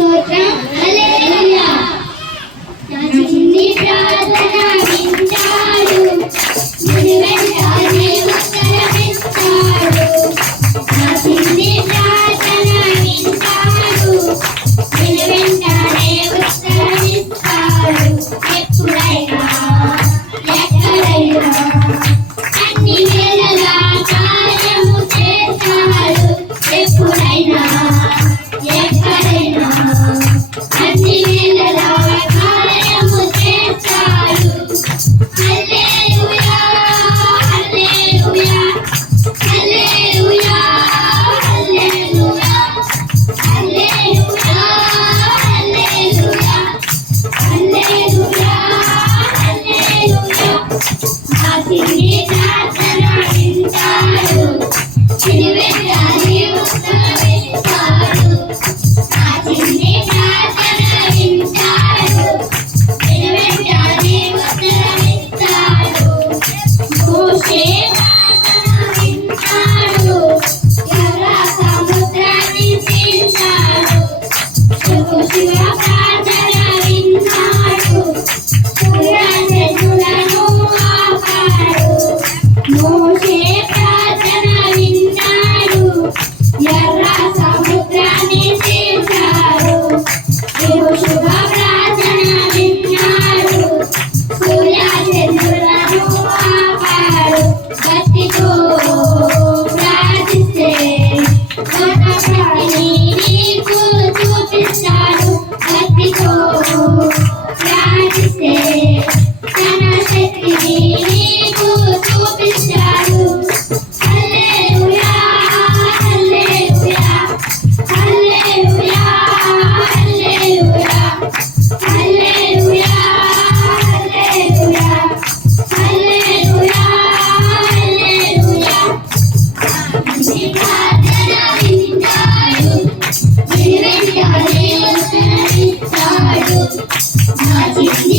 స్తోత్రం హల్లెలూయా. నా చిన్ని ప్రార్థన వింటాడు, నిన్ను వెంటనే ఉత్తరమిస్తాడు. నా చిన్ని ప్రార్థన వింటాడు, నిన్ను వెంటనే ఉత్తరమిస్తాడు. ఎప్పుడైనా ఎక్కడైనా అన్ని వేళలా కార్యము చేస్తాడు. ఎప్పుడైనా ఎక్కడైనా అన్ని వేళలా కార్యము చేస్తాడు. హల్లెలూయా హల్లెలూయా హల్లెలూయా హల్లెలూయా హల్లెలూయా హల్లెలూయా హల్లెలూయా హల్లెలూయా. నా చిన్ని ప్రార్థన వింటాడు, నిన్ను వెంటనే ఉత్తరమిస్తాడు. నా చిన్ని ప్రార్థన వింటాడు, నిన్ను వెంటనే ఉత్తరమిస్తాడు. మోషే ప్రార్థన వింటాడు, ఎర్ర సముద్రాన్ని చీల్చాడు. యెహోషువ ప్రార్థన విన్నాడు, సూర్యచంద్రులను ఆపాడు. మోషే ప్రార్థన విన్నాడు, ఎర్ర సముద్రాన్ని చీల్చాడు. యెహోషువ ప్రార్థన విన్నాడు, సూర్యచంద్రులను ఆపాడు. భక్తితో ప్రార్థిస్తే తన శక్తిని నీకు చూపిస్తాడు. భక్తితో ప్రార్థిస్తే తన శక్తిని నీకు చూపిస్తాడు. హల్లెలూయా హల్లెలూయా హల్లెలూయా హల్లెలూయా హల్లెలూయా హల్లెలూయా హల్లెలూయా హల్లెలూయా. నీ ప్రార్థన వింటాడు, నిన్ను వెంటనే ఉత్తరమిస్తాడు. నా చిన్ని